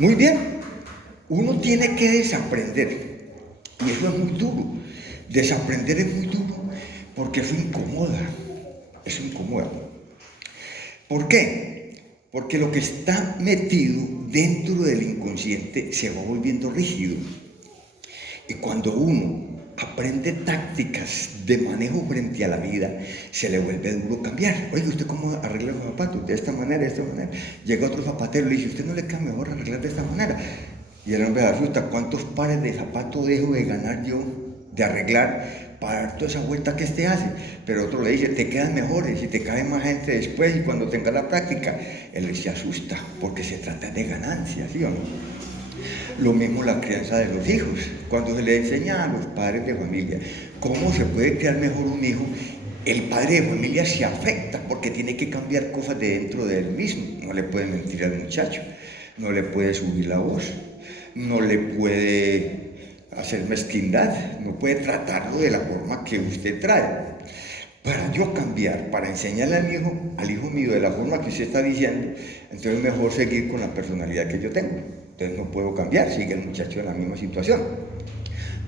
Muy bien, uno tiene que desaprender, y eso es muy duro. Desaprender es muy duro porque eso incomoda, eso incomoda. ¿Por qué? Porque lo que está metido dentro del inconsciente se va volviendo rígido. Y cuando uno aprende tácticas de manejo frente a la vida, se le vuelve duro cambiar. Oye, ¿usted cómo arregla los zapatos? De esta manera, de esta manera. Llega otro zapatero y le dice, ¿usted no le queda mejor arreglar de esta manera? Y el hombre asusta, ¿cuántos pares de zapatos dejo de ganar yo, de arreglar, para dar toda esa vuelta que este hace? Pero otro le dice, te quedan mejores y te cae más gente después y cuando tengas la práctica. Él se asusta porque se trata de ganancias, ¿sí o no? Lo mismo la crianza de los hijos. Cuando se le enseña a los padres de familia cómo se puede criar mejor un hijo, el padre de familia se afecta porque tiene que cambiar cosas de dentro de él mismo. No le puede mentir al muchacho, no le puede subir la voz, no le puede hacer mezquindad, no puede tratarlo de la forma que usted trae. Para yo cambiar, para enseñarle al hijo mío de la forma que usted está diciendo, entonces es mejor seguir con la personalidad que yo tengo. Entonces no puedo cambiar, sigue el muchacho en la misma situación.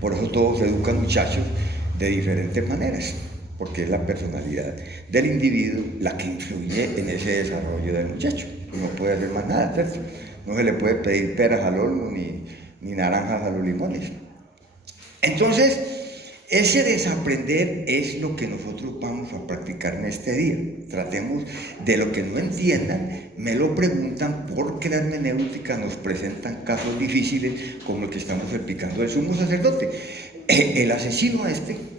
Por eso todos educan muchachos de diferentes maneras, porque es la personalidad del individuo la que influye en ese desarrollo del muchacho. No puede hacer más nada, ¿cierto? No se le puede pedir peras al horno ni naranjas a los limones. Entonces, ese desaprender es lo que nosotros vamos a practicar en este día. Tratemos de lo que no entiendan, me lo preguntan, porque la hermenéutica nos presentan casos difíciles como el que estamos explicando del sumo sacerdote. El asesino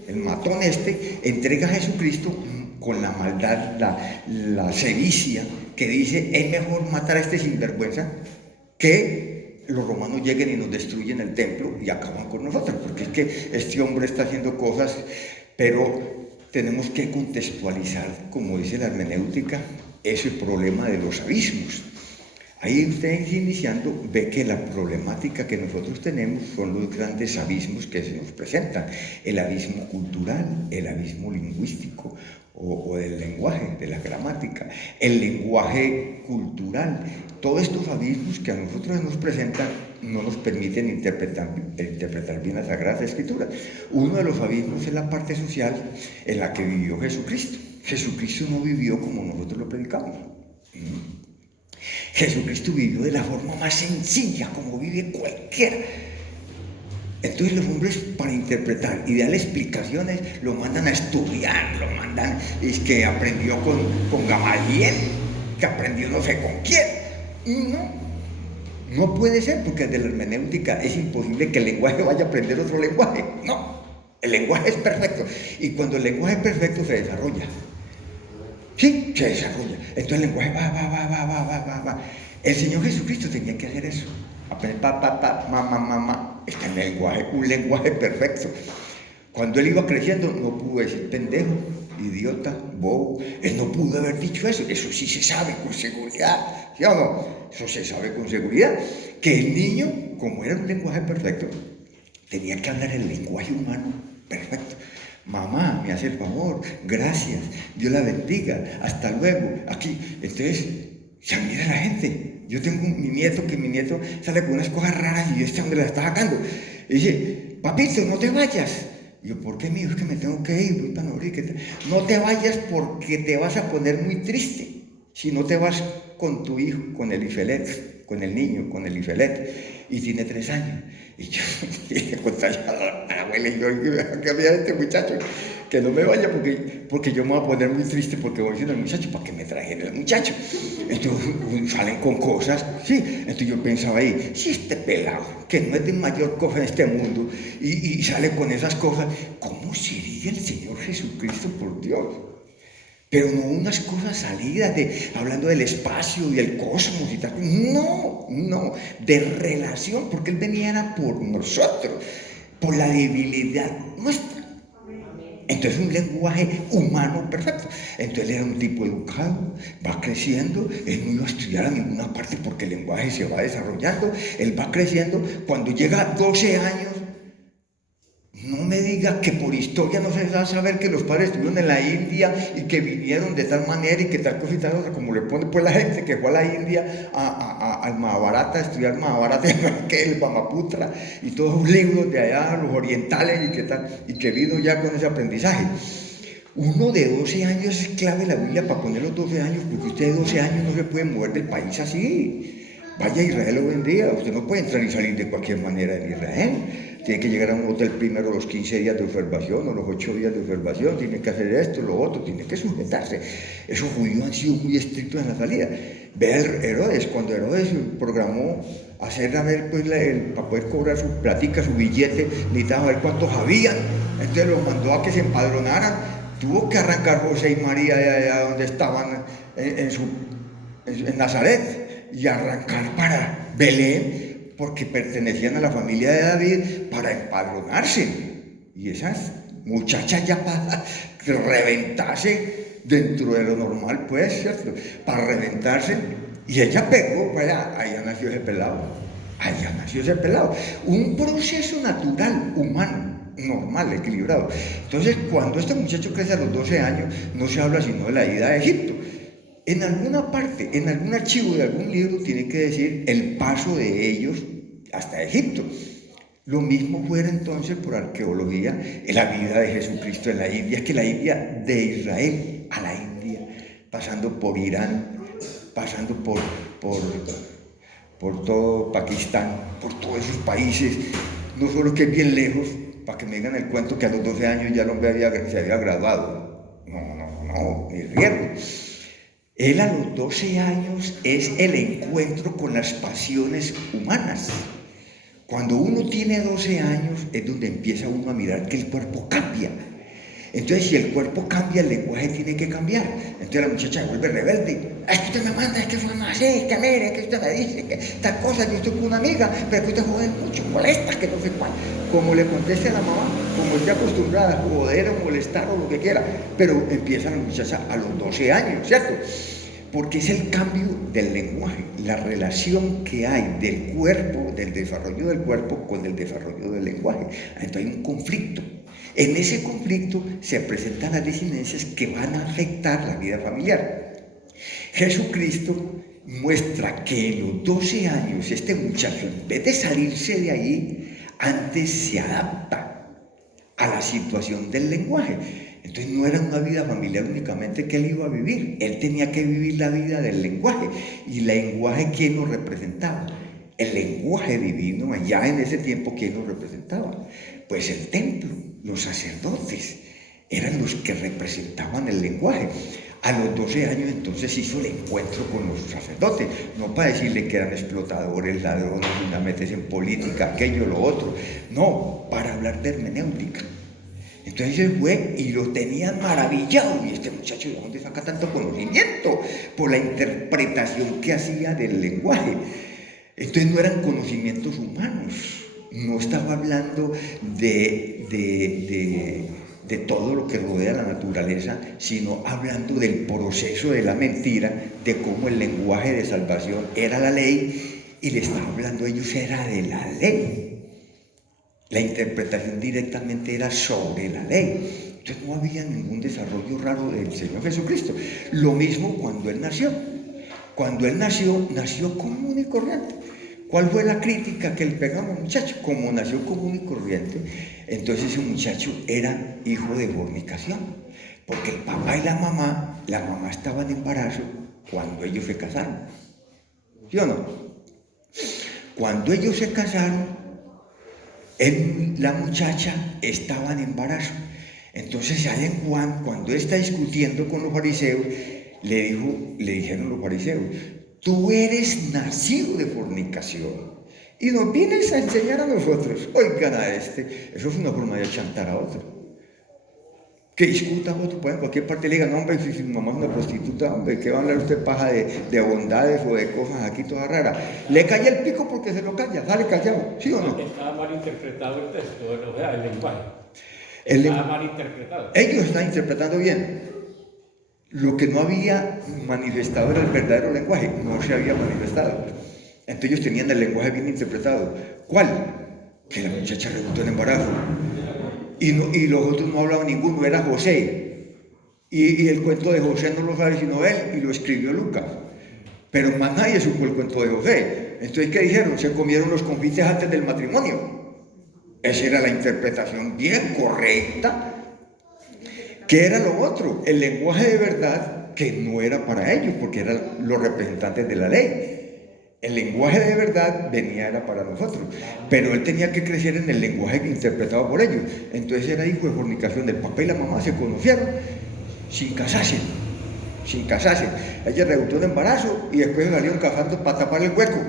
el matón entrega a Jesucristo con la maldad, la sevicia, que dice, es mejor matar a este sinvergüenza que los romanos lleguen y nos destruyen el templo y acaban con nosotros, porque es que este hombre está haciendo cosas, pero tenemos que contextualizar, como dice la hermenéutica, ese problema de los abismos. Ahí ustedes iniciando ve que la problemática que nosotros tenemos son los grandes abismos que se nos presentan, el abismo cultural, el abismo lingüístico o del lenguaje, de la gramática, el lenguaje cultural. Todos estos abismos que a nosotros nos presentan no nos permiten interpretar bien las Sagradas Escrituras. Uno de los abismos es la parte social en la que vivió Jesucristo. Jesucristo no vivió como nosotros lo predicamos. Jesucristo vivió de la forma más sencilla, como vive cualquiera. Entonces los hombres, para interpretar y darle explicaciones, lo mandan a estudiar, lo mandan, es que aprendió con Gamaliel, que aprendió no sé con quién. No puede ser, porque desde la hermenéutica es imposible que el lenguaje vaya a aprender otro lenguaje. No, el lenguaje es perfecto. Y cuando el lenguaje es perfecto se desarrolla. Sí, se desarrolla. Entonces el lenguaje va. El Señor Jesucristo tenía que hacer eso. Aprender mamá. Está en un lenguaje perfecto. Cuando él iba creciendo no pudo decir pendejo, idiota, bobo. Él no pudo haber dicho eso. Eso sí se sabe con seguridad. ¿Sí o no? Eso se sabe con seguridad. Que el niño, como era un lenguaje perfecto, tenía que hablar el lenguaje humano perfecto. Mamá, me hace el favor, gracias, Dios la bendiga, hasta luego, aquí. Entonces, se admira la gente. Yo tengo mi nieto, que mi nieto sale con unas cosas raras y este hombre la está sacando. Y dice, papito, no te vayas. Y yo, ¿por qué, mijo? Es que me tengo que ir, voy para Norique. No te vayas porque te vas a poner muy triste si no te vas con tu hijo, con el Ifelet, con el niño, con el Ifelet, y tiene 3 años. Y yo le conté a la abuela, y yo, que había este muchacho, que no me vaya porque yo me voy a poner muy triste porque voy diciendo al muchacho, para que me trajera el muchacho. Entonces salen con cosas, sí. Entonces yo pensaba ahí, si este pelado, que no es de mayor cosa en este mundo, y sale con esas cosas, ¿cómo sería el Señor Jesucristo, por Dios? Pero no unas cosas salidas hablando del espacio y el cosmos y tal. No, de relación, porque Él venía era por nosotros, por la debilidad nuestra. Entonces un lenguaje humano perfecto. Entonces él era un tipo educado, va creciendo, él no iba a estudiar a ninguna parte porque el lenguaje se va desarrollando, él va creciendo. Cuando llega a 12 años, No me diga que por historia no se va a saber que los padres estuvieron en la India y que vinieron de tal manera y que tal cosa y tal otra, como le pone pues la gente que fue a la India al Mahabharata, a estudiar Mahabharata, que el Brahmaputra y todos los libros de allá, los orientales y que tal, y que vino ya con ese aprendizaje. Uno de 12 años es clave la Biblia para poner los 12 años, porque usted de 12 años no se puede mover del país así. Vaya a Israel hoy en día, usted no puede entrar y salir de cualquier manera en Israel. Tiene que llegar a un hotel primero los 15 días de observación o los 8 días de observación, tiene que hacer esto, lo otro, tiene que sujetarse. Esos judíos han sido muy estrictos en la salida. Ve a Herodes, cuando Herodes programó hacer a ver, pues, para poder cobrar su platica, su billete, necesitaba ver cuántos habían, entonces los mandó a que se empadronaran. Tuvo que arrancar José y María de allá donde estaban en Nazaret y arrancar para Belén, porque pertenecían a la familia de David, para empadronarse. Y esas muchachas ya para reventarse dentro de lo normal, pues, ¿cierto? Para reventarse. Y ella pegó, allá nació ese pelado. Allá nació ese pelado. Un proceso natural, humano, normal, equilibrado. Entonces, cuando este muchacho crece a los 12 años, no se habla sino de la ida a Egipto. En alguna parte, en algún archivo de algún libro, tiene que decir el paso de ellos hasta Egipto. Lo mismo fuera entonces por arqueología en la vida de Jesucristo en la India. Es que la India, de Israel a la India, pasando por Irán, pasando por todo Pakistán, por todos esos países, no solo que es bien lejos, para que me digan el cuento que a los 12 años ya el hombre se había graduado. No, ni riesgo. Él a los 12 años es el encuentro con las pasiones humanas. Cuando uno tiene 12 años es donde empieza uno a mirar que el cuerpo cambia. Entonces, si el cuerpo cambia, el lenguaje tiene que cambiar. Entonces la muchacha se vuelve rebelde. Es que usted me manda, es que fue así, que mire, que usted me dice que tal cosa, que estoy con una amiga, pero que usted jode mucho, molesta, que no sé cuál. Como le conteste a la mamá, como esté acostumbrada a joder o molestar o lo que quiera. Pero empieza la muchacha a los 12 años, ¿cierto? Porque es el cambio del lenguaje, la relación que hay del cuerpo, del desarrollo del cuerpo con el desarrollo del lenguaje. Entonces hay un conflicto. En ese conflicto se presentan las disidencias que van a afectar la vida familiar. Jesucristo muestra que en los 12 años este muchacho, en vez de salirse de ahí, antes se adapta a la situación del lenguaje. Entonces no era una vida familiar únicamente que él iba a vivir, él tenía que vivir la vida del lenguaje. ¿Y el lenguaje quién lo representaba? El lenguaje divino, ya en ese tiempo, ¿quién lo representaba? Pues el templo, los sacerdotes, eran los que representaban el lenguaje. A los 12 años entonces hizo el encuentro con los sacerdotes, no para decirle que eran explotadores, ladrones, y una metes en política, aquello, lo otro, no, para hablar de hermenéutica. Entonces él fue y lo tenían maravillado. Y este muchacho, ¿de dónde saca tanto conocimiento? Por la interpretación que hacía del lenguaje. Entonces no eran conocimientos humanos. No estaba hablando de todo lo que rodea la naturaleza, sino hablando del proceso de la mentira, de cómo el lenguaje de salvación era la ley, y le estaba hablando a ellos era de la ley. La interpretación directamente era sobre la ley. Entonces no había ningún desarrollo raro del Señor Jesucristo. Lo mismo cuando Él nació. Cuando Él nació común y corriente. ¿Cuál fue la crítica que le pegamos, muchacho? Como nació común y corriente, entonces ese muchacho era hijo de fornicación. Porque el papá y la mamá estaba en embarazo cuando ellos se casaron. ¿Sí o no? Cuando ellos se casaron, la muchacha estaba en embarazo. Entonces allá en Juan, cuando él está discutiendo con los fariseos, le dijeron los fariseos: tú eres nacido de fornicación y nos vienes a enseñar a nosotros. Oigan a este. Eso es una forma de chantar a otro. Que discuta a otro, pues en cualquier parte le digan: no, hombre, si su mamá es una prostituta, hombre, ¿qué va a hablar usted paja de bondades o de cosas aquí todas raras? Le calla el pico porque se lo calla, sale callado, ¿sí o no? Estaba mal interpretado el texto, o sea, el lenguaje. Estaba mal interpretado. Ellos están interpretando bien. Lo que no había manifestado era el verdadero lenguaje, no se había manifestado. Entonces ellos tenían el lenguaje bien interpretado. ¿Cuál? Que la muchacha rebotó en embarazo. y los otros no hablaban ninguno, era José. Y el cuento de José no lo sabe sino él, y lo escribió Lucas. Pero más nadie supo el cuento de José. Entonces, ¿qué dijeron? Se comieron los confites antes del matrimonio. Esa era la interpretación bien correcta. ¿Qué era lo otro? El lenguaje de verdad, que no era para ellos, porque eran los representantes de la ley. El lenguaje de verdad era para nosotros, pero él tenía que crecer en el lenguaje interpretado por ellos. Entonces era hijo de fornicación. El papá y la mamá se conocieron sin casarse. Ella rebotó el embarazo y después salieron casando para tapar el hueco.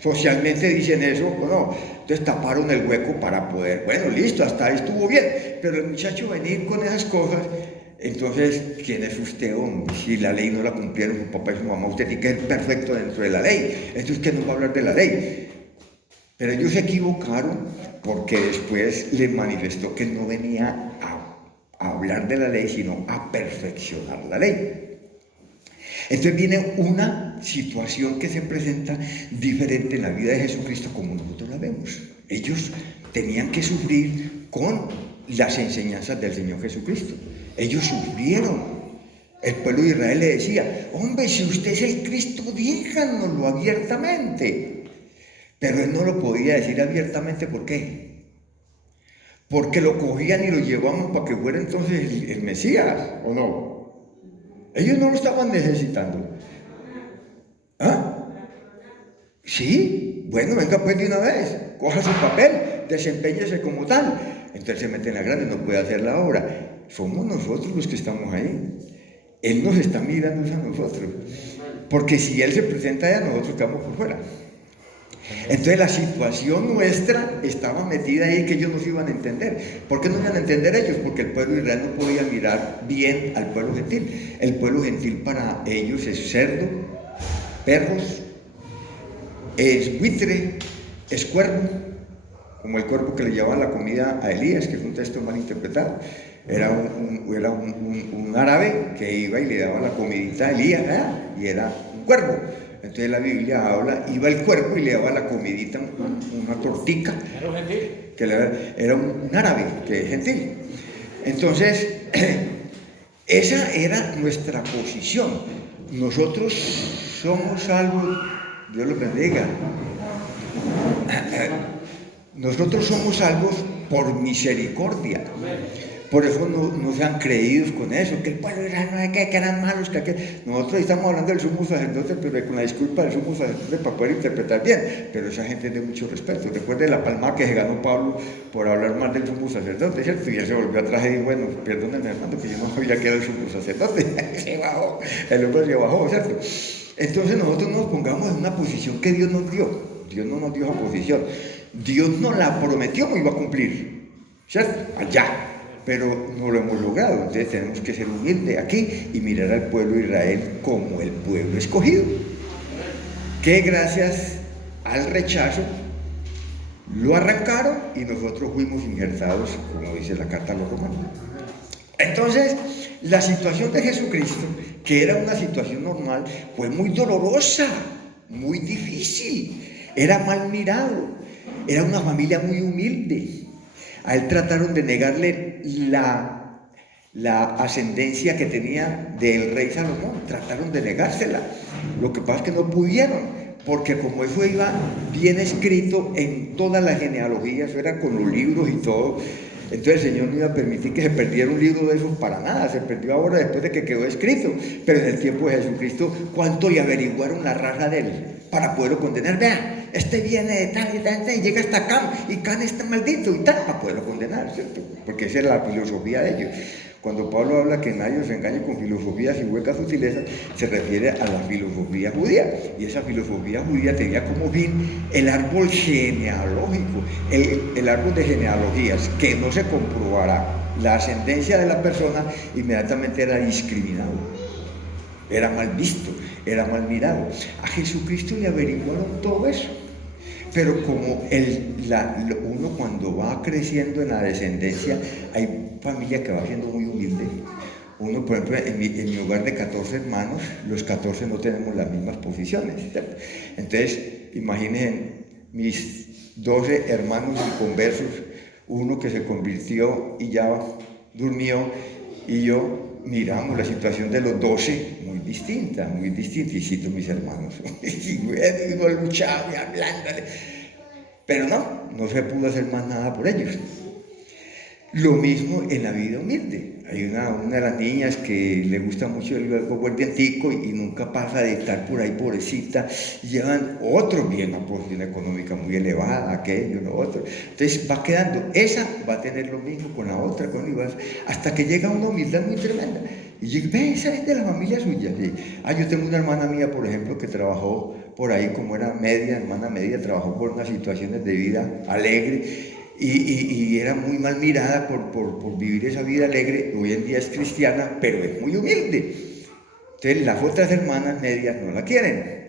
Socialmente dicen eso, no. Entonces taparon el hueco para poder, bueno, listo, hasta ahí estuvo bien. Pero el muchacho venir con esas cosas, entonces, ¿quién es usted, hombre? Si la ley no la cumplieron su papá y su mamá, usted tiene que ser perfecto dentro de la ley. Entonces, ¿qué nos va a hablar de la ley? Pero ellos se equivocaron porque después les manifestó que no venía a hablar de la ley, sino a perfeccionar la ley. Entonces viene una situación que se presenta diferente en la vida de Jesucristo como nosotros la vemos. Ellos tenían que sufrir con las enseñanzas del Señor Jesucristo. Ellos sufrieron. El pueblo de Israel le decía, hombre, si usted es el Cristo, díganoslo abiertamente. Pero él no lo podía decir abiertamente, ¿por qué? Porque lo cogían y lo llevaban para que fuera entonces el Mesías, ¿o no? Ellos no lo estaban necesitando. ¿Ah? Sí, bueno, venga pues de una vez, coja su papel, desempeñese como tal. Entonces se mete en la grande, no puede hacer la obra. Somos nosotros los que estamos ahí. Él nos está mirando a nosotros. Porque si Él se presenta allá, nosotros estamos por fuera. Entonces la situación nuestra estaba metida ahí que ellos no se iban a entender. ¿Por qué no iban a entender ellos? Porque el pueblo de Israel no podía mirar bien al pueblo gentil. El pueblo gentil para ellos es cerdo, perros, es buitre, es cuervo, como el cuervo que le llevaba la comida a Elías, que fue un texto mal interpretado. Era un árabe que iba y le daba la comidita a Elías, y era un cuervo. Entonces la Biblia habla, iba el cuervo y le daba la comidita, una tortica. ¿Era un gentil? Que era un árabe, que es gentil. Entonces, esa era nuestra posición. Nosotros somos salvos, Dios los bendiga. Nosotros somos salvos por misericordia. Por eso no sean creídos con eso, que el pueblo era no que eran malos, nosotros estamos hablando del sumo sacerdote, pero con la disculpa del sumo sacerdote para poder interpretar bien, pero esa gente es de mucho respeto. Recuerde la palma que se ganó Pablo por hablar mal del sumo sacerdote, ¿cierto? Y él se volvió atrás y dijo, bueno, perdónenme hermano, que yo no sabía que era el sumo sacerdote. Se bajó, el hombre se bajó, ¿cierto? Entonces nosotros nos pongamos en una posición que Dios nos dio. Dios no nos dio esa posición. Dios nos la prometió, no iba a cumplir, ¿cierto? Allá. Pero no lo hemos logrado. Entonces tenemos que ser humildes aquí y mirar al pueblo de Israel como el pueblo escogido, que gracias al rechazo lo arrancaron y nosotros fuimos injertados, como dice la carta a los romanos. Entonces la situación de Jesucristo, que era una situación normal, fue muy dolorosa, muy difícil, era mal mirado, era una familia muy humilde. A él trataron de negarle la ascendencia que tenía del rey Salomón, trataron de negársela. Lo que pasa es que no pudieron, porque como eso iba bien escrito en todas las genealogías, eso era con los libros y todo, entonces el Señor no iba a permitir que se perdiera un libro de esos para nada. Se perdió ahora después de que quedó escrito, pero en el tiempo de Jesucristo, ¿cuánto le averiguaron la raza de él para poderlo condenar? Vea, este viene de tal y tal, y llega hasta Can, y Can está maldito y tal, para poderlo condenar, ¿cierto? Porque esa era la filosofía de ellos. Cuando Pablo habla que nadie os engañe con filosofías y huecas sutilezas, se refiere a la filosofía judía. Y esa filosofía judía tenía como fin el árbol genealógico, el árbol de genealogías, que no se comprobará la ascendencia de la persona, inmediatamente era discriminado, era mal visto, era mal mirado. A Jesucristo le averiguaron todo eso. Pero como uno cuando va creciendo en la descendencia, hay familia que va siendo muy humilde. Uno, por ejemplo, en mi hogar de 14 hermanos, los 14 no tenemos las mismas posiciones, ¿cierto? Entonces, imaginen mis 12 hermanos inconversos, uno que se convirtió y ya durmió, y yo miramos la situación de los 12 muy distinta, y cito mis hermanos, y bueno, luchaba y hablándole, pero no se pudo hacer más nada por ellos. Lo mismo en la vida humilde. Hay una de las niñas que le gusta mucho el guardiantico y nunca pasa de estar por ahí pobrecita. Llevan otro bien, una posición económica muy elevada, aquello, lo otro. Entonces va quedando, esa va a tener lo mismo con la otra, hasta que llega una humildad muy tremenda. Y yo, ve, esa es de la familia suya. Sí. Yo tengo una hermana mía, por ejemplo, que trabajó por ahí, como era hermana media, trabajó por unas situaciones de vida alegre. Y era muy mal mirada por vivir esa vida alegre. Hoy en día es cristiana, pero es muy humilde. Entonces las otras hermanas medias no la quieren.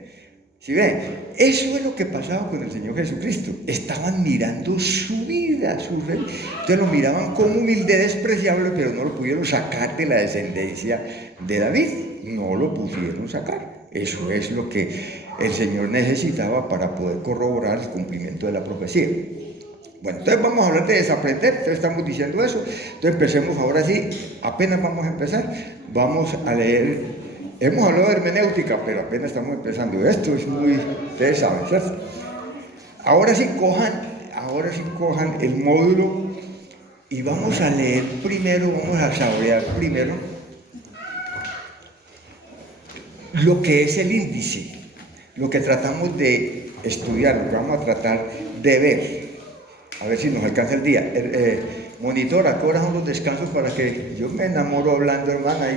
¿Sí ven? Eso es lo que pasaba con el Señor Jesucristo. Estaban mirando su vida, su rey. Entonces lo miraban como humilde, despreciable, pero no lo pudieron sacar de la descendencia de David. No lo pudieron sacar. Eso es lo que el Señor necesitaba para poder corroborar el cumplimiento de la profecía. Bueno, entonces vamos a hablar de desaprender, entonces estamos diciendo eso. Entonces empecemos ahora sí, apenas vamos a empezar, vamos a leer. Hemos hablado de hermenéutica, pero apenas estamos empezando. Esto es muy, ustedes saben, ¿cierto? Ahora sí cojan el módulo y vamos a leer primero, vamos a saborear primero lo que es el índice, lo que tratamos de estudiar, lo que vamos a tratar de ver. A ver si nos alcanza el día. Monitora, ¿qué horas son los descansos para que yo me enamoro hablando, hermana?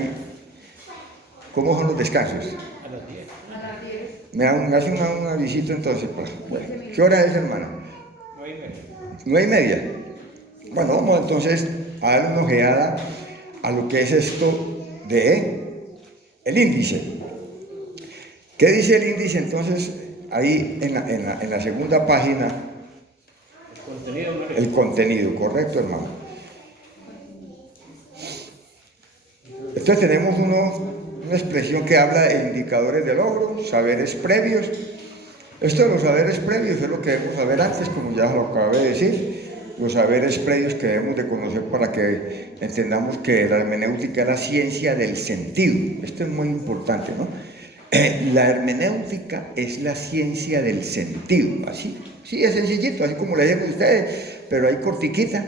¿Cómo son los descansos? A las 10. Me hace una visita entonces. Pues. Bueno, ¿qué hora es, hermana? 9:30. 9:30. Bueno, vamos entonces a dar una ojeada a lo que es esto de el índice. ¿Qué dice el índice entonces? Ahí en la segunda página. El contenido, correcto, hermano. Entonces tenemos una expresión que habla de indicadores de logro, saberes previos. Esto de los saberes previos es lo que debemos saber antes, como ya lo acabé de decir, los saberes previos que debemos de conocer para que entendamos que la hermenéutica es la ciencia del sentido. Esto es muy importante, ¿no? La hermenéutica es la ciencia del sentido, así. Sí, es sencillito, así como le dicen ustedes, pero hay cortiquita.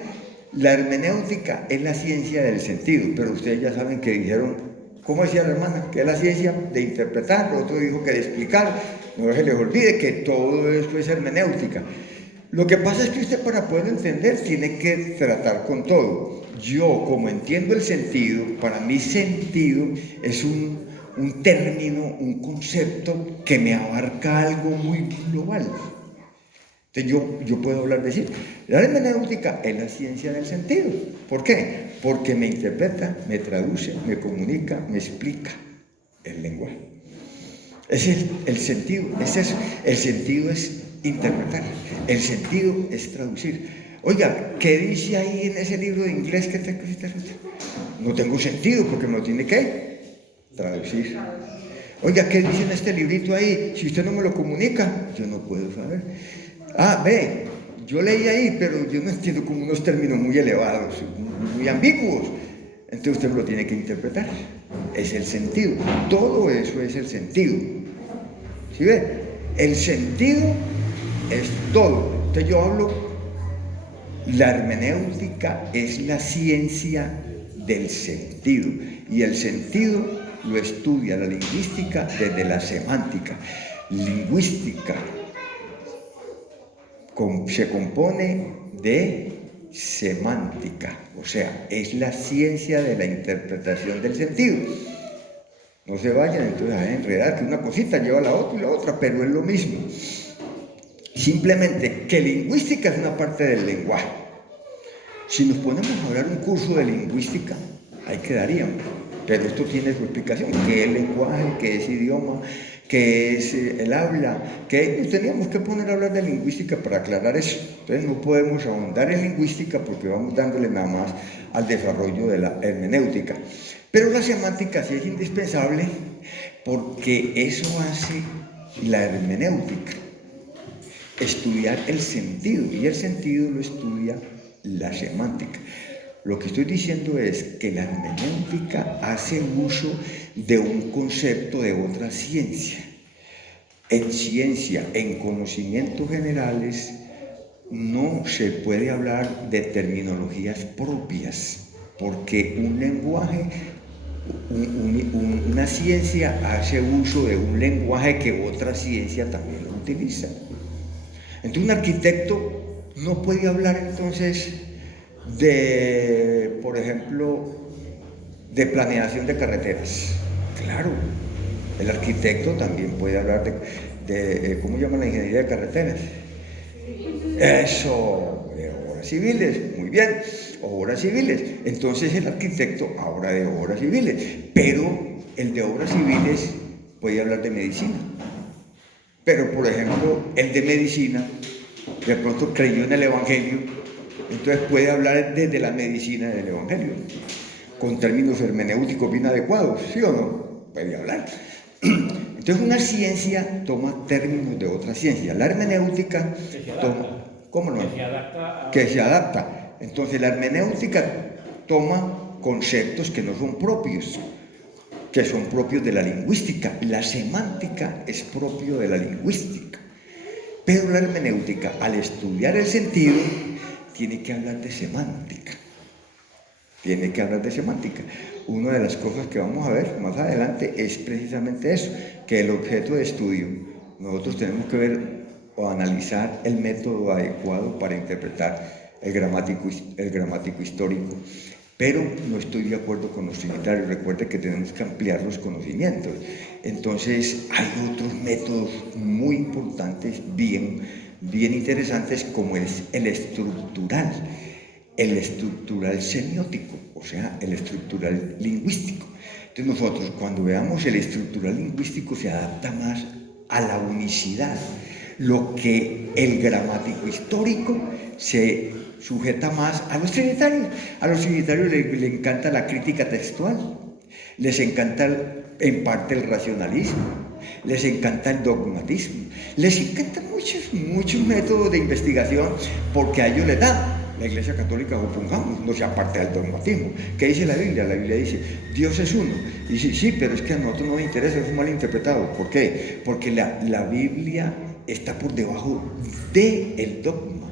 La hermenéutica es la ciencia del sentido, pero ustedes ya saben que dijeron, ¿cómo decía la hermana? Que es la ciencia de interpretar, el otro dijo que de explicar. No se les olvide que todo eso es hermenéutica. Lo que pasa es que usted, para poder entender, tiene que tratar con todo. Yo, como entiendo el sentido, para mí sentido es un término, un concepto que me abarca algo muy global. Entonces yo puedo hablar de decir, la hermenéutica es la ciencia del sentido. ¿Por qué? Porque me interpreta, me traduce, me comunica, me explica el lenguaje. Ese es el sentido, es eso. El sentido es interpretar, el sentido es traducir. Oiga, ¿qué dice ahí en ese libro de inglés que te pusiste? No tengo sentido porque me lo tiene que traducir. Oiga, ¿qué dice en este librito ahí? Si usted no me lo comunica, yo no puedo saber. Ve, yo leí ahí, pero yo no entiendo como unos términos muy elevados, muy ambiguos. Entonces usted lo tiene que interpretar. Es el sentido. Todo eso es el sentido. ¿Sí ve? El sentido es todo. Entonces yo hablo, la hermenéutica es la ciencia del sentido. Y el sentido lo estudia la lingüística desde la semántica. Lingüística se compone de semántica, o sea, es la ciencia de la interpretación del sentido. No se vayan entonces a enredar, que una cosita lleva a la otra y la otra, pero es lo mismo. Simplemente que lingüística es una parte del lenguaje. Si nos ponemos a hablar un curso de lingüística, ahí quedaríamos. Pero esto tiene su explicación, qué es lenguaje, qué es idioma, qué es el habla, que nos teníamos que poner a hablar de lingüística para aclarar eso. Entonces no podemos ahondar en lingüística porque vamos dándole nada más al desarrollo de la hermenéutica. Pero la semántica sí es indispensable porque eso hace la hermenéutica, estudiar el sentido, y el sentido lo estudia la semántica. Lo que estoy diciendo es que la hermenéutica hace uso de un concepto de otra ciencia. En ciencia, en conocimientos generales, no se puede hablar de terminologías propias, porque un lenguaje, una ciencia hace uso de un lenguaje que otra ciencia también lo utiliza. Entonces un arquitecto no puede hablar entonces de, por ejemplo, de planeación de carreteras. Claro, el arquitecto también puede hablar de ¿cómo llaman la ingeniería de carreteras? Eso, de obras civiles, muy bien, obras civiles. Entonces el arquitecto habla de obras civiles, pero el de obras civiles puede hablar de medicina. Pero, por ejemplo, el de medicina de pronto creyó en el Evangelio, entonces puede hablar desde la medicina del Evangelio, con términos hermenéuticos bien adecuados, ¿sí o no? Puede hablar. Entonces una ciencia toma términos de otra ciencia. La hermenéutica toma, ¿cómo no? Que se adapta. Entonces la hermenéutica toma conceptos que no son propios, que son propios de la lingüística. La semántica es propio de la lingüística. Pero la hermenéutica, al estudiar el sentido, tiene que hablar de semántica. Tiene que hablar de semántica. Una de las cosas que vamos a ver más adelante es precisamente eso, que el objeto de estudio, nosotros tenemos que ver o analizar el método adecuado para interpretar el gramático histórico. Pero no estoy de acuerdo con los trinitarios. Recuerde que tenemos que ampliar los conocimientos. Entonces hay otros métodos muy importantes, bien interesantes, como es el estructural semiótico, o sea, el estructural lingüístico. Entonces nosotros, cuando veamos el estructural lingüístico, se adapta más a la unicidad, lo que el gramático histórico se sujeta más a los trinitarios. A los trinitarios les encanta la crítica textual, les encanta en parte el racionalismo, les encanta el dogmatismo, les encantan muchos métodos de investigación, porque a ellos les da. La Iglesia Católica, opongamos, no se aparta del dogmatismo. ¿Qué dice la Biblia? La Biblia dice, Dios es uno. Y dice, sí, pero es que a nosotros no nos interesa, es mal interpretado. ¿Por qué? Porque la Biblia está por debajo del dogma.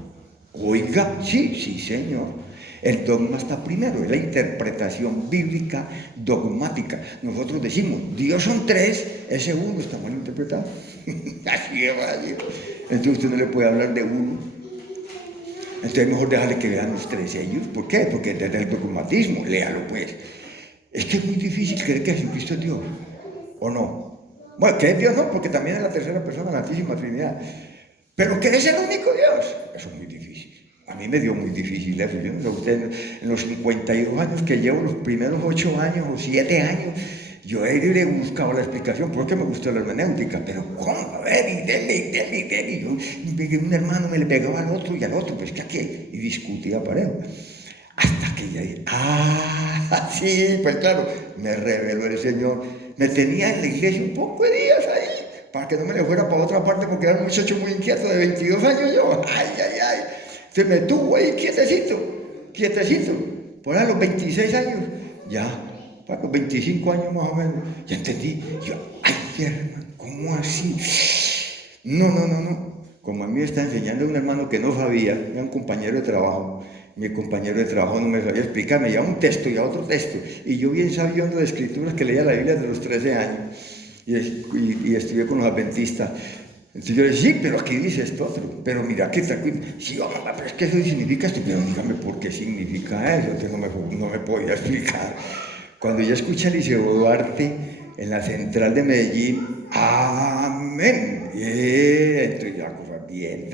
Oiga, sí, señor. El dogma está primero, es la interpretación bíblica dogmática. Nosotros decimos, Dios son tres, ese uno está mal interpretado. Así es, entonces usted no le puede hablar de uno. Entonces mejor dejarle que vean los tres ellos. ¿Por qué? Porque desde el dogmatismo, léalo pues. Es que es muy difícil creer que Jesucristo es Dios, ¿o no? Bueno, que es Dios no, porque también es la tercera persona de la Santísima Trinidad. Pero que es el único Dios, eso es muy difícil. A mí me dio muy difícil eso. Yo no sé, usted, en los 52 años que llevo, los primeros 8 años o 7 años, yo he buscado la explicación por qué me gustó la hermenéutica, pero ¿cómo? A ver, y dele. Yo, un hermano me le pegaba al otro y al otro, pues que aquel, y discutía parejo. Hasta que ya dije, sí, pues claro, me reveló el Señor. Me tenía en la iglesia un poco de días ahí, para que no me le fuera para otra parte, porque era un muchacho muy inquieto de 22 años yo. Se me tuvo ahí quietecito. Por ahí a los 26 años, ya, para los 25 años más o menos, ya entendí. Yo, hermano, ¿cómo así? No. Como a mí me está enseñando un hermano que no sabía, era un compañero de trabajo. Mi compañero de trabajo no me sabía explicar, me llevaba un texto y a otro texto. Y yo bien sabiendo de escrituras que leía la Biblia desde los 13 años. Y estudié con los adventistas. Entonces yo le decía, sí, pero aquí dice esto otro. Pero mira, ¿qué está aquí? Sí, mamá, pero es que eso significa esto. Pero dígame por qué significa eso. Entonces no me podía explicar. Cuando yo escuché a Liceo Duarte en la central de Medellín, amén. Entonces ya cosa bien,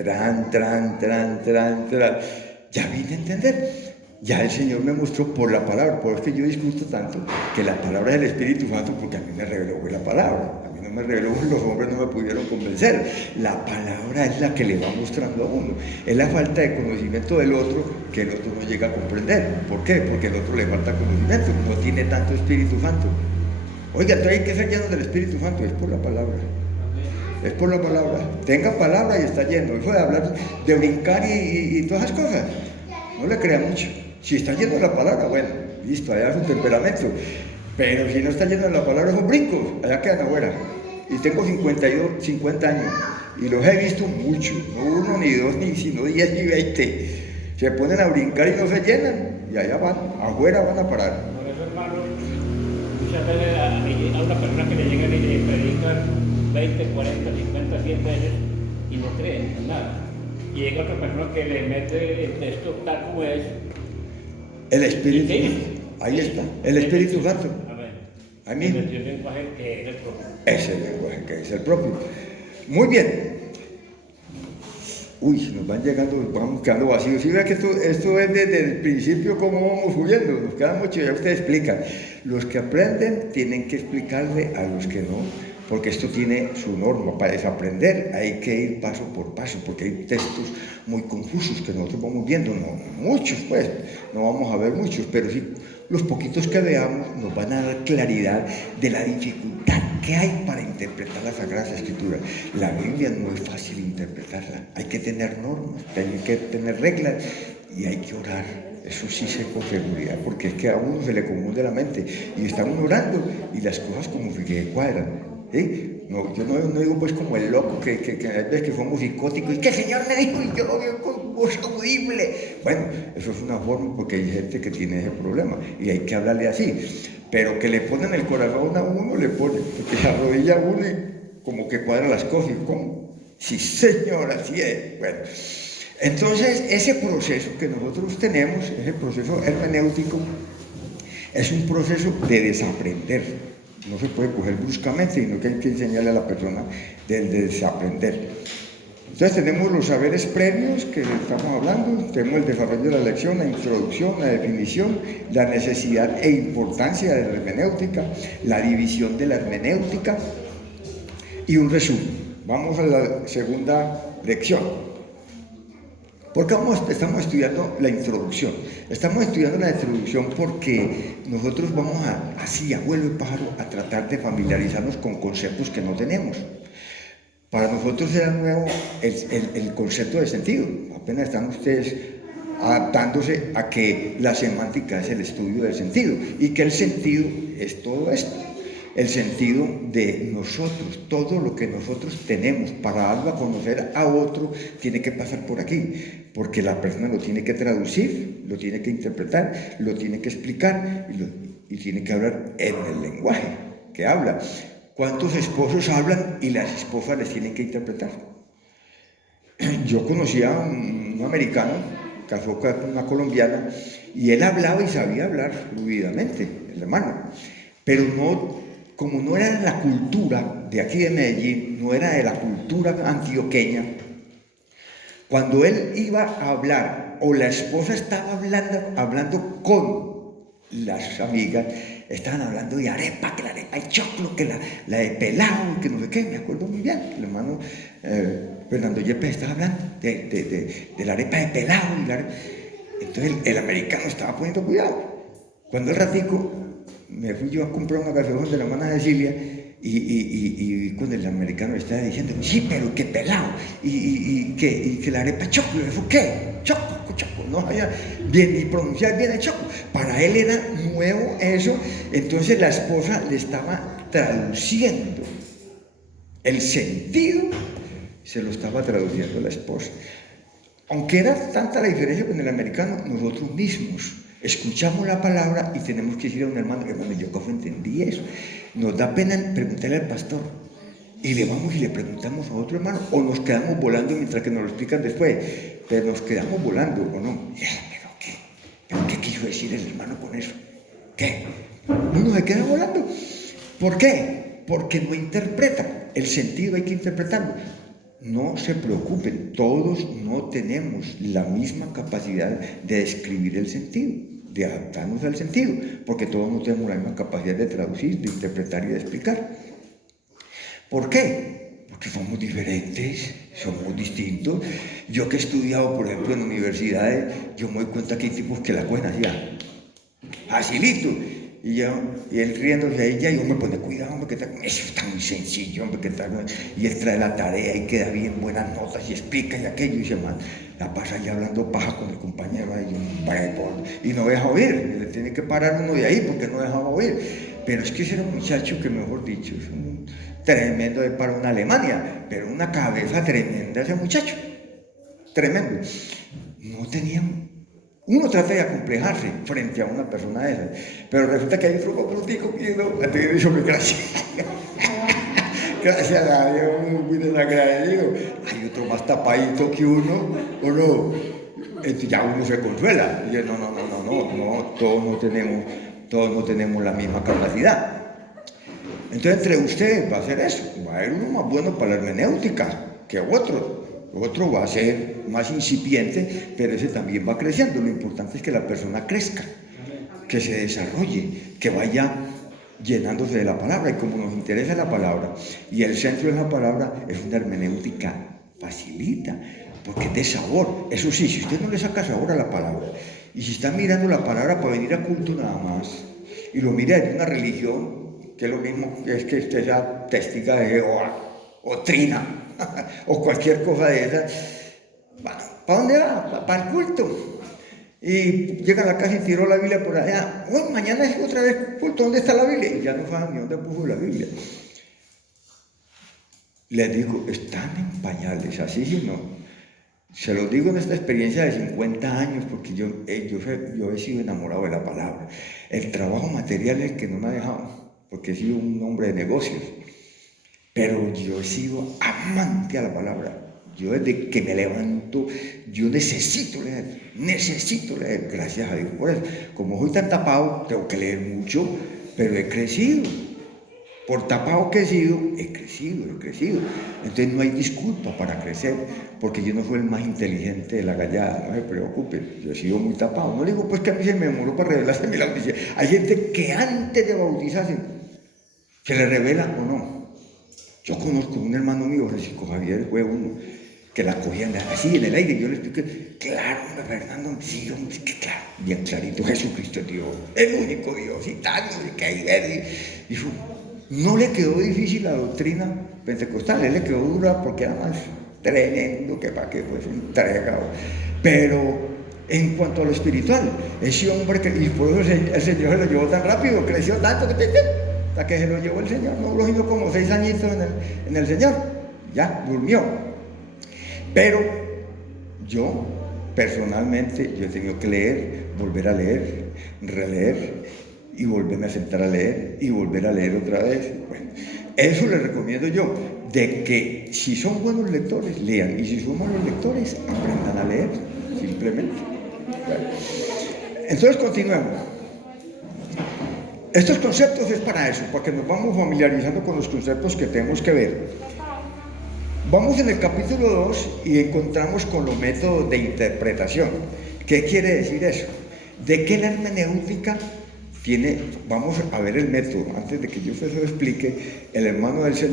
ya vine a entender. Ya el Señor me mostró por la palabra, por eso que yo discuto tanto, que la palabra es el Espíritu Santo, porque a mí me reveló la palabra. A mí no me reveló, los hombres no me pudieron convencer. La palabra es la que le va mostrando a uno. Es la falta de conocimiento del otro que el otro no llega a comprender. ¿Por qué? Porque el otro le falta conocimiento, no tiene tanto Espíritu Santo. Oiga, entonces hay que ser lleno del Espíritu Santo, es por la palabra. Es por la palabra. Tenga palabra y está lleno. Eso de hablar, de brincar y todas esas cosas. no le crea mucho. Si está lleno de la palabra, bueno, listo, allá es un temperamento. Pero si no está lleno de la palabra, es un brinco, allá quedan afuera. Y tengo 50 años y los he visto mucho, no uno, ni dos, ni sino 10 ni 20. Se ponen a brincar y no se llenan, y allá van, afuera van a parar. Por eso, hermano, muchas veces a una persona que le llegan y le predican 20, 40, 50, 100 veces y no creen en nada. Y llega otra persona que le mete el texto tal como es. El Espíritu, Sí. ahí está, el Espíritu Santo. Amén. A mí. El lenguaje que es el propio. Es el lenguaje que es el propio. Muy bien. Uy, nos van llegando, vamos quedando vacíos. Si ve que esto es desde el principio como vamos subiendo, nos queda mucho, ya ustedes explican. Los que aprenden tienen que explicarle a los que no, porque esto tiene su norma. Para desaprender hay que ir paso por paso, porque hay textos muy confusos que nosotros vamos viendo, no muchos pues, no vamos a ver muchos, pero sí los poquitos que veamos nos van a dar claridad de la dificultad que hay para interpretar las Sagradas Escrituras. La Biblia no es fácil interpretarla, hay que tener normas, hay que tener reglas y hay que orar. Eso sí sé con seguridad, porque es que a uno se le confunde la mente y estamos orando y las cosas como que cuadran. ¿Sí? No, yo no digo pues como el loco que a veces que somos psicóticos y que el Señor me dijo y yo con voz audible. Bueno, eso es una forma porque hay gente que tiene ese problema y hay que hablarle así. Pero que le ponen el corazón a uno, le ponen, porque se arrodilla a uno y como que cuadra las cosas. ¿Cómo? Sí, Señor, así es. Bueno, entonces ese proceso que nosotros tenemos, ese proceso hermenéutico, es un proceso de desaprender. No se puede coger bruscamente, sino que hay que enseñarle a la persona de desaprender. Entonces tenemos los saberes previos que estamos hablando, tenemos el desarrollo de la lección, la introducción, la definición, la necesidad e importancia de la hermenéutica, la división de la hermenéutica y un resumen. Vamos a la segunda lección. Porque estamos estudiando la introducción. Estamos estudiando la introducción porque nosotros vamos así, a vuelo de pájaro, a tratar de familiarizarnos con conceptos que no tenemos. Para nosotros era nuevo el concepto de sentido. Apenas están ustedes adaptándose a que la semántica es el estudio del sentido y que el sentido es todo esto. El sentido de nosotros, todo lo que nosotros tenemos para darlo a conocer a otro tiene que pasar por aquí, porque la persona lo tiene que traducir, lo tiene que interpretar, lo tiene que explicar y tiene que hablar en el lenguaje que habla. ¿Cuántos esposos hablan y las esposas les tienen que interpretar? Yo conocí a un americano, casó con una colombiana, y él hablaba y sabía hablar fluidamente, el hermano, pero no. Como no era la cultura de aquí de Medellín, no era de la cultura antioqueña, cuando él iba a hablar o la esposa estaba hablando con las amigas, estaban hablando de arepa, que la arepa de choclo, que la de pelado, que no sé qué, me acuerdo muy bien, el hermano Fernando Yepes estaba hablando de la arepa de pelado. Entonces el americano estaba poniendo cuidado. Cuando el ratico me fui yo a comprar una gaseosa de la hermana Cecilia y cuando el americano estaba diciendo, sí, pero qué pelado, y que la arepa choclo, ¿eso qué? Choco, no sabía bien ni pronunciar bien el choco. Para él era nuevo eso, entonces la esposa le estaba traduciendo el sentido, se lo estaba traduciendo la esposa. Aunque era tanta la diferencia con el americano, nosotros mismos escuchamos la palabra y tenemos que decir a un hermano, yo cómo entendí eso. Nos da pena preguntarle al pastor y le vamos y le preguntamos a otro hermano o nos quedamos volando mientras que nos lo explican después, pero nos quedamos volando o no. ¿Pero qué quiso decir el hermano con eso? ¿Qué? Uno se queda volando. ¿Por qué? Porque no interpreta. El sentido hay que interpretarlo. No se preocupen, todos no tenemos la misma capacidad de describir el sentido, de adaptarnos al sentido, porque todos no tenemos la misma capacidad de traducir, de interpretar y de explicar. ¿Por qué? Porque somos diferentes, somos distintos. Yo que he estudiado, por ejemplo, en universidades, yo me doy cuenta que hay tipos que la cogen así, facilito. Y él riéndose a ella, y yo me pone cuidado, hombre, que eso está muy sencillo, hombre, que tal, y él trae la tarea y queda bien, buenas notas y explica y aquello, y dice, man, la pasa ahí hablando paja con el compañero ahí, y no deja oír, le tiene que parar uno de ahí porque no dejaba oír. Pero es que ese era un muchacho que, mejor dicho, es un tremendo de para una Alemania, pero una cabeza tremenda ese muchacho, tremendo. No tenían. Uno trata de acomplejarse frente a una persona de esas, pero resulta que hay otro patrotico que no ha tenido eso que gracias. Gracias a Dios, muy desagradecido. Hay otro más tapadito que uno, ¿o no? Entonces ya uno se consuela. Y yo, no, todos no tenemos la misma capacidad. Entonces entre ustedes va a ser eso, va a haber uno más bueno para la hermenéutica que otro. Otro va a ser más incipiente, pero ese también va creciendo. Lo importante es que la persona crezca, que se desarrolle, que vaya llenándose de la palabra. Y como nos interesa la palabra, y el centro de la palabra es una hermenéutica facilita, porque es de sabor. Eso sí, si usted no le saca sabor a la palabra, y si está mirando la palabra para venir a culto nada más, y lo mira de una religión, que es lo mismo que es que usted sea testiga de Jehová, o trina, o cualquier cosa de esas, ¿para dónde va? Para el culto. Y llega a la casa y tiró la Biblia por allá. Bueno, mañana es otra vez culto, ¿dónde está la Biblia? Y ya no saben ni dónde puso la Biblia. Les digo, están en pañales, así si no. Se los digo en esta experiencia de 50 años, porque yo he sido enamorado de la palabra. El trabajo material es el que no me ha dejado, porque he sido un hombre de negocios. Pero yo he sido amante a la palabra. Yo desde que me levanto, yo necesito leer, gracias a Dios por eso. Como soy tan tapado, tengo que leer mucho, pero he crecido. Por tapado que he sido, he crecido. Entonces no hay disculpa para crecer, porque yo no soy el más inteligente de la gallada, no se preocupen, yo he sido muy tapado. No le digo pues que a mí se me demoró para revelarse mi bautismo. Hay gente que antes de bautizarse, se le revela o no. Yo conozco un hermano mío, Francisco Javier, fue uno, que la cogían así en el aire, y yo le expliqué, claro, hombre, Fernando, sí, hombre, es que claro, bien clarito, Jesucristo es Dios, el único Dios, y tal, no sé qué, y dijo, no le quedó difícil la doctrina pentecostal, él le quedó dura porque era más tremendo que para que fuese entregado, pero en cuanto a lo espiritual, ese hombre que, y por eso el Señor se lo llevó tan rápido, creció tanto que se lo llevó el Señor, no lo hizo como 6 añitos en el Señor, ya durmió. Pero yo personalmente yo he tenido que leer, volver a leer, releer y volverme a sentar a leer y volver a leer otra vez. Bueno, eso les recomiendo yo, de que si son buenos lectores, lean, y si son malos lectores, aprendan a leer, simplemente. Bueno, entonces continuemos. Estos conceptos es para eso, porque nos vamos familiarizando con los conceptos que tenemos que ver. Vamos en el capítulo 2 y encontramos con los métodos de interpretación. ¿Qué quiere decir eso? De que la hermenéutica vamos a ver el método. Antes de que yo se lo explique, el hermano del celular